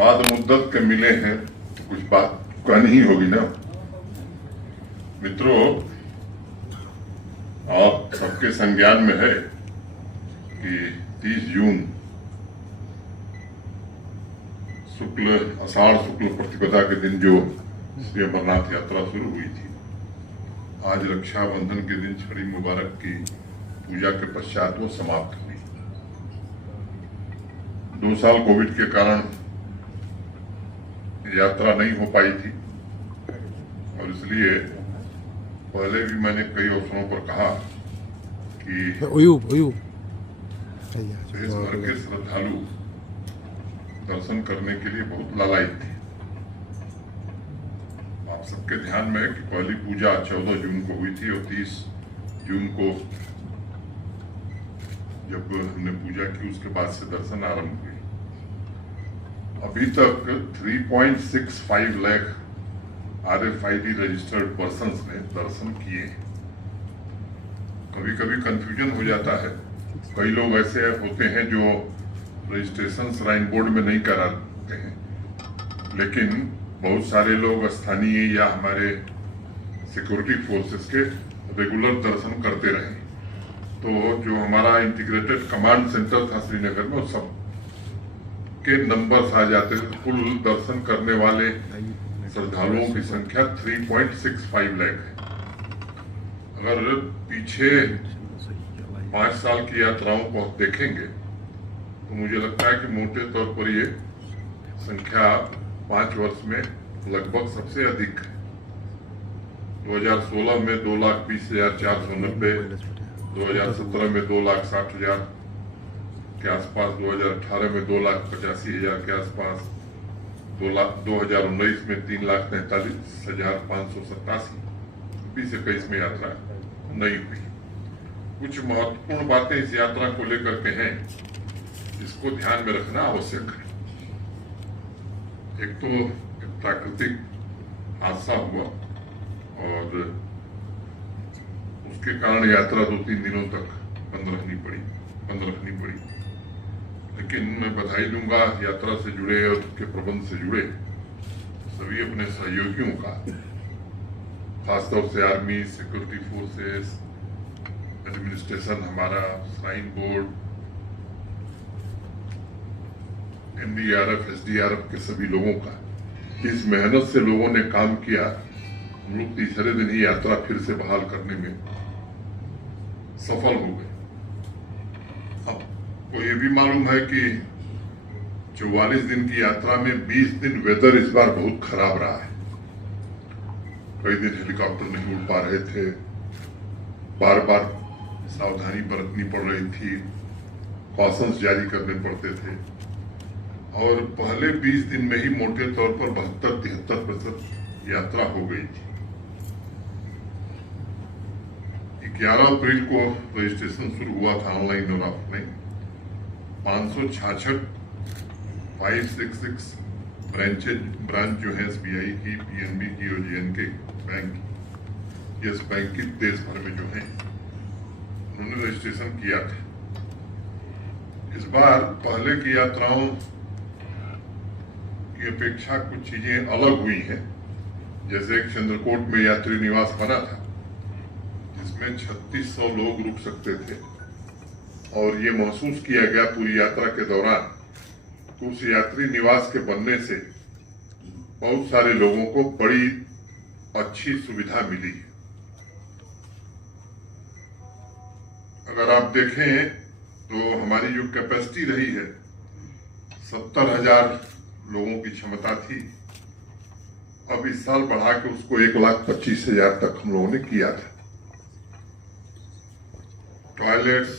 बाद मुद्दत के मिले हैं तो कुछ बात कहनी ही होगी ना। मित्रों, आप सबके संज्ञान में है कि 30 जून आषाढ़ शुक्ल प्रतिपदा के दिन जो श्री अमरनाथ यात्रा शुरू हुई थी, आज रक्षाबंधन के दिन छड़ी मुबारक की पूजा के पश्चात वो समाप्त हुई। 2 साल कोविड के कारण यात्रा नहीं हो पाई थी और इसलिए पहले भी मैंने कई अवसरों पर कहा कि देश भर के श्रद्धालु दर्शन करने के लिए बहुत लालायित थे। आप सबके ध्यान में है कि पहली पूजा 14 जून को हुई थी और 30 जून को जब हमने पूजा की उसके बाद से दर्शन आरंभ हुए। अभी तक 3.65 लाख RFID रजिस्टर्ड पर्सन्स ने दर्शन किए। कभी कभी कंफ्यूजन हो जाता है, कई लोग ऐसे होते हैं जो रजिस्ट्रेशन श्राइन बोर्ड में नहीं कराते हैं, लेकिन बहुत सारे लोग स्थानीय या हमारे सिक्योरिटी फोर्सेस के रेगुलर दर्शन करते रहे। तो जो हमारा इंटीग्रेटेड कमांड सेंटर था श्रीनगर में, सब के नंबर्स आ जाते थे। कुल दर्शन करने वाले श्रद्धालुओं की संख्या 3.65 लाख है। अगर पीछे 5 साल की यात्राओं को देखेंगे तो मुझे लगता है कि मोटे तौर पर ये संख्या 5 वर्ष में लगभग सबसे अधिक है। 2016 में 2,20,490, 2017 में 2,60,000 के आसपास, 2018 में 2,85,000 के आसपास, 2019 में 3,43,587। 2021 में यात्रा नहीं हुई। कुछ महत्वपूर्ण बातें इस यात्रा को लेकर के हैं जिसको ध्यान में रखना आवश्यक है। एक तो प्राकृतिक हादसा हुआ और उसके कारण यात्रा 2-3 दिनों तक बंद रखनी पड़ी। लेकिन मैं बधाई दूंगा यात्रा से जुड़े और उसके प्रबंध से जुड़े सभी अपने सहयोगियों का, खासतौर से आर्मी, सिक्योरिटी फोर्सेस, एडमिनिस्ट्रेशन, हमारा श्राइन बोर्ड, NDRF, SDRF के सभी लोगों का। इस मेहनत से लोगों ने काम किया। हम लोग तीसरे दिन ही यात्रा फिर से बहाल करने में सफल हो गए। अब तो ये भी मालूम है कि 44 दिन की यात्रा में 20 दिन वेदर इस बार बहुत खराब रहा है। कई दिन हेलीकॉप्टर नहीं उड़ पा रहे थे, बार बार सावधानी बरतनी पड़ रही थी, कॉशंस जारी करने पड़ते थे और पहले 20 दिन में ही मोटे तौर पर 72-73% यात्रा हो गई थी। 11 अप्रैल को रजिस्ट्रेशन शुरू हुआ था ऑनलाइन और ऑफलाइन। 566 566 ब्रांच जो है SBI की, PNB की और JNK बैंक, यस बैंक की देश भर में जो है उन्होंने रजिस्ट्रेशन किया था। इस बार पहले की यात्राओं की अपेक्षा कुछ चीजें अलग हुई हैं। जैसे एक चंद्रकोट में यात्री निवास बना था जिसमें 3600 लोग रुक सकते थे और ये महसूस किया गया पूरी यात्रा के दौरान कि उस यात्री निवास के बनने से बहुत सारे लोगों को बड़ी अच्छी सुविधा मिली है। अगर आप देखें तो हमारी जो कैपेसिटी रही है 70,000 लोगों की क्षमता थी। अब इस साल बढ़ा के उसको 1,25,000 तक हम लोगों ने किया था। टॉयलेट्स,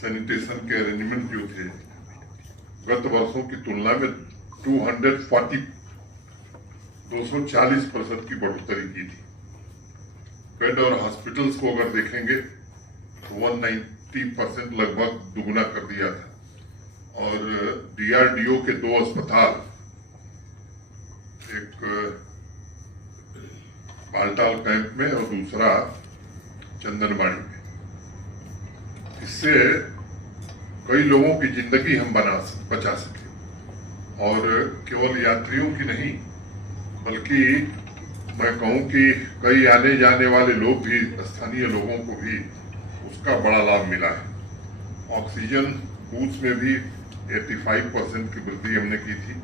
सैनिटेशन के अरेंजमेंट जो थे गत वर्षों की तुलना में 240% की बढ़ोतरी की थी। बेड और हॉस्पिटल्स को अगर देखेंगे तो 190% लगभग दुगुना कर दिया था और DRDO के 2 अस्पताल, एक बालटाल कैंप में और दूसरा चंदनबाड़ी में, इससे कई लोगों की जिंदगी हम बचा सके। और केवल यात्रियों की नहीं बल्कि मैं कहूं कि कई आने जाने वाले लोग भी, स्थानीय लोगों को भी उसका बड़ा लाभ मिला है। ऑक्सीजन बूथ्स में भी 85% की वृद्धि हमने की थी।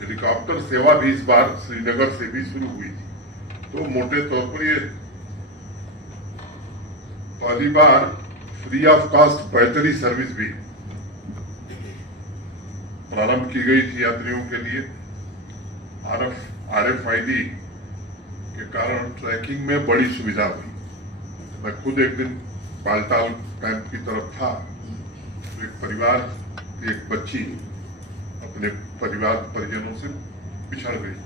हेलीकॉप्टर सेवा भी इस बार श्रीनगर से भी शुरू हुई थी। तो मोटे तौर पर ये पहली बार free of cost battery service भी प्रारंभ की गई थी यात्रियों के लिए। RFID के कारण ट्रैकिंग में बड़ी सुविधा हुई। मैं खुद एक दिन बालताल कैंप की तरफ था, तो एक परिवार की एक बच्ची अपने परिजनों से बिछड़ गई।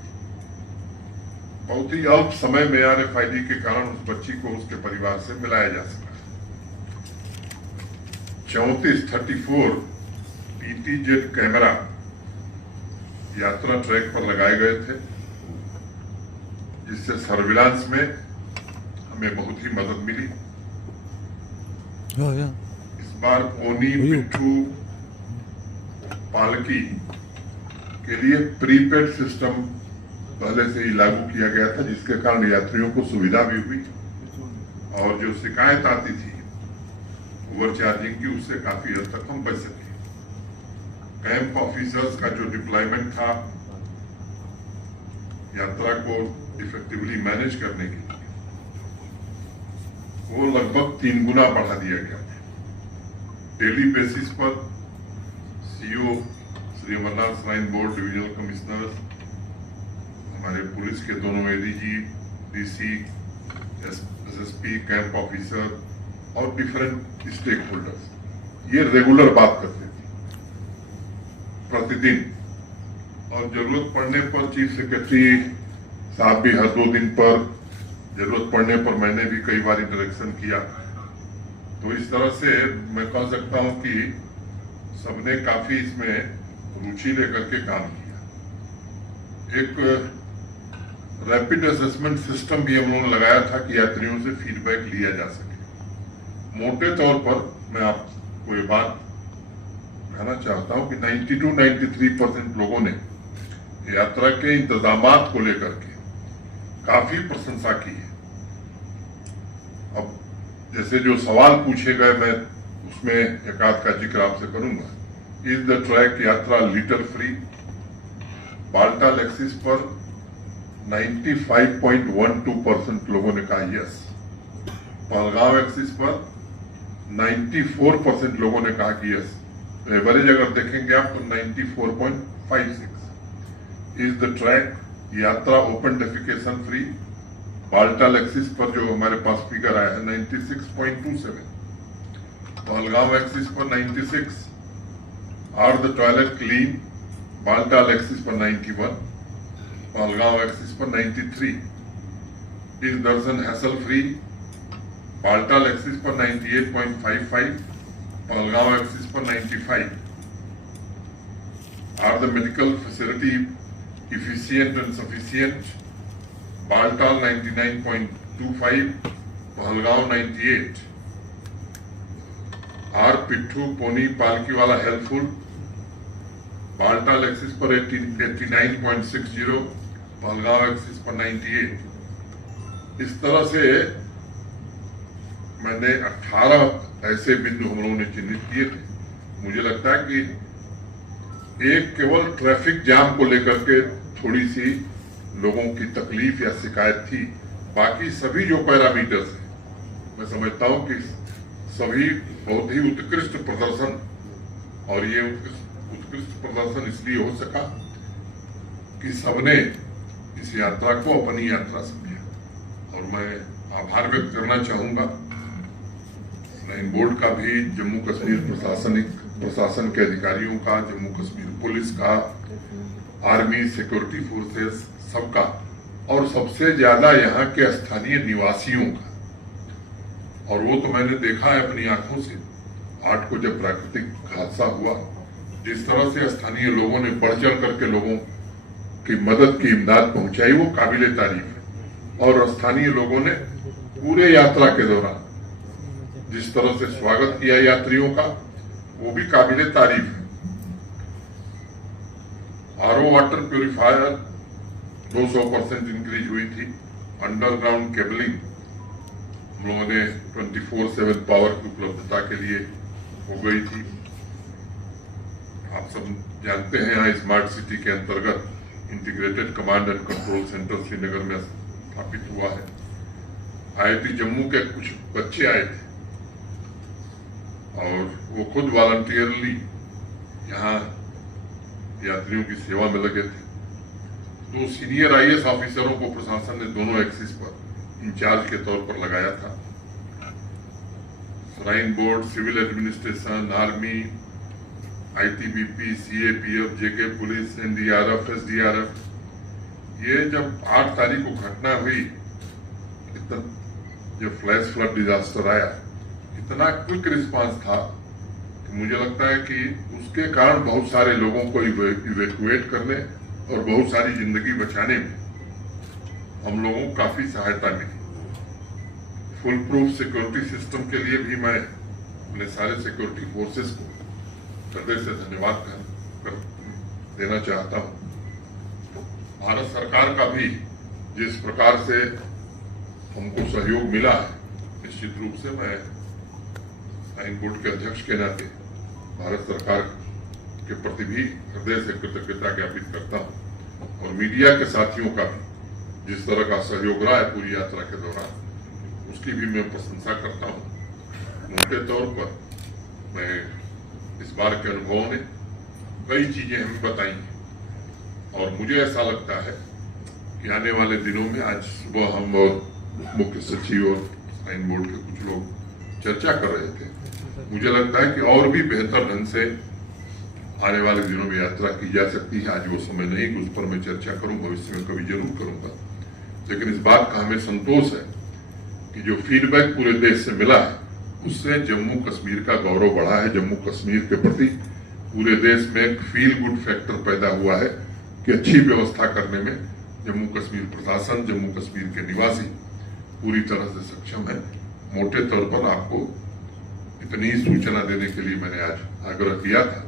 बहुत ही अल्प समय में RFID के कारण उस बच्ची को उसके परिवार से मिलाया जा सका। 34 PTZ कैमरा यात्रा ट्रैक पर लगाए गए थे, जिससे सर्विलांस में हमें बहुत ही मदद मिली। इस बार ओनी, पिट्ठू, पालकी के लिए प्रीपेड सिस्टम पहले से ही लागू किया गया था, जिसके कारण यात्रियों को सुविधा भी हुई और जो शिकायत आती थी ओवरचार्जिंग की, उससे काफी हद तक हम बच सके। कैंप ऑफिसर्स का जो डिप्लॉयमेंट था यात्रा को इफेक्टिवली मैनेज करने के लिए, वो लगभग 3 गुना बढ़ा दिया गया था। डेली बेसिस पर CO, Shri Amarnath shrine board divisional commissioners, हमारे पुलिस के दोनों ADG, DC, SSP, camp officer और डिफरेंट स्टेक होल्डर्स ये रेगुलर बात करते थे प्रतिदिन। और जरूरत पड़ने पर चीफ सेक्रेटरी साहब भी हर 2 दिन पर, जरूरत पड़ने पर मैंने भी कई बार इंटरेक्शन किया। तो इस तरह से मैं कह सकता हूं कि सबने काफी इसमें रुचि लेकर के काम किया। एक रैपिड असेसमेंट सिस्टम भी हम लोगों ने लगाया था कि यात्रियों से फीडबैक लिया जा सके। मोटे तौर पर मैं आपको ये बात कहना चाहता हूं कि 92-93% लोगों ने यात्रा के इंतजामात को लेकर के काफी प्रशंसा की है। अब जैसे जो सवाल पूछे गए, मैं उसमें एक आध का जिक्र आपसे करूंगा। इज द ट्रैक यात्रा लिटर फ्री? बाल्टाल एक्सिस पर 95.12% लोगों ने कहा यस। पहलगांव एक्सिस पर 94% लोगों ने कहा कि यस। एवरेज अगर देखेंगे आप तो 94.56। इज द ट्रैक यात्रा open defecation free? Baltal axis पर जो हमारे पास फिगर आया है 96.27। पहलगांव एक्सिस पर 96। Are the toilet clean? Baltal axis पर 91। पहलगांव एक्सिस पर 93। Is darshan hassle free? Baltal axis पर 98.55। पहलगांव एक्सिस पर 95। Are the medical facility efficient and sufficient? Baltal 99.25। Pahalgam 98। Are pitthu, pony, palki वाला हेल्पफुल? बाल्टाल एक्सिस पर 89.60। पहलगांव एक्सिस पर 98। इस तरह से मैंने 18 ऐसे बिंदु हम लोगों ने चिन्हित किए थे। मुझे लगता है कि एक केवल ट्रैफिक जाम को लेकर के थोड़ी सी लोगों की तकलीफ या शिकायत थी, बाकी सभी जो पैरामीटर्स हैं मैं समझता हूं कि सभी बहुत ही उत्कृष्ट प्रदर्शन, और ये उत्कृष्ट प्रदर्शन इसलिए हो सका कि सबने इस यात्रा को अपनी यात्रा समझा। और मैं आभार व्यक्त करना चाहूंगा श्राइन बोर्ड का भी, जम्मू कश्मीर प्रशासन के अधिकारियों का, जम्मू कश्मीर पुलिस का, आर्मी, सिक्योरिटी फोर्सेस सबका, और सबसे ज्यादा यहाँ के स्थानीय निवासियों का। और वो तो मैंने देखा है अपनी आंखों से 8 को जब प्राकृतिक हादसा हुआ, जिस तरह से स्थानीय लोगों ने बढ़ चढ़ करके लोगों की मदद की इमदाद पहुंचाई, वो काबिले तारीफ है। और स्थानीय लोगों ने पूरे यात्रा के दौरान जिस तरह से स्वागत किया यात्रियों का, वो भी काबिले तारीफ है। आरओ वाटर प्यूरिफायर 200% इंक्रीज हुई थी। अंडरग्राउंड केबलिंग हम लोगों ने 24/7 पावर की उपलब्धता के लिए हो गई थी। आप सब जानते हैं यहाँ स्मार्ट सिटी के अंतर्गत integrated command and control centre Srinagar में स्थापित हुआ है। IIT जम्मू के कुछ बच्चे आए थे और वो खुद वॉलंटियरली यहाँ यात्रियों की सेवा में लगे थे। तो सीनियर IAS ऑफिसरों को प्रशासन ने दोनों एक्सिस पर इंचार्ज के तौर पर लगाया था। Shrine board, civil administration, army, ITBP, CAPF, JK police, NDRF, SDRF, ये जब 8 तारीख को घटना हुई, जब फ्लैश फ्लड डिजास्टर आया, इतना क्विक रिस्पांस था कि मुझे लगता है कि उसके कारण बहुत सारे लोगों को इवैक्यूएट करने और बहुत सारी जिंदगी बचाने में हम लोगों को काफी सहायता मिली। फुल प्रूफ सिक्योरिटी सिस्टम के लिए भी मैं अपने सारे सिक्योरिटी फोर्सेस को हृदय से धन्यवाद कर देना चाहता हूं। भारत सरकार का भी जिस प्रकार से हमको सहयोग मिला है, निश्चित रूप से मैं श्राइन बोर्ड के अध्यक्ष के नाते भारत सरकार के प्रति भी हृदय से कृतज्ञता ज्ञापित करता हूं। और मीडिया के साथियों का भी जिस तरह का सहयोग रहा है पूरी यात्रा के दौरान, उसकी भी मैं प्रशंसा करता हूं। मोटे तौर पर मैं इस बार के अनुभवों ने कई चीजें हमें बताई हैं और मुझे ऐसा लगता है कि आने वाले दिनों में, आज सुबह हम और मुख्य सचिव और श्राइन बोर्ड के कुछ लोग चर्चा कर रहे थे, मुझे लगता है कि और भी बेहतर ढंग से आने वाले दिनों में यात्रा की जा सकती है। आज वो समय नहीं कि उस पर मैं चर्चा करूं, भविष्य में कभी जरूर करूंगा। लेकिन इस बात का हमें संतोष है कि जो फीडबैक पूरे देश से मिला है, उससे जम्मू कश्मीर का गौरव बढ़ा है। जम्मू कश्मीर के प्रति पूरे देश में एक फील गुड फैक्टर पैदा हुआ है कि अच्छी व्यवस्था करने में जम्मू कश्मीर प्रशासन, जम्मू कश्मीर के निवासी पूरी तरह से सक्षम है। मोटे तौर पर आपको इतनी सूचना देने के लिए मैंने आज आग्रह किया था।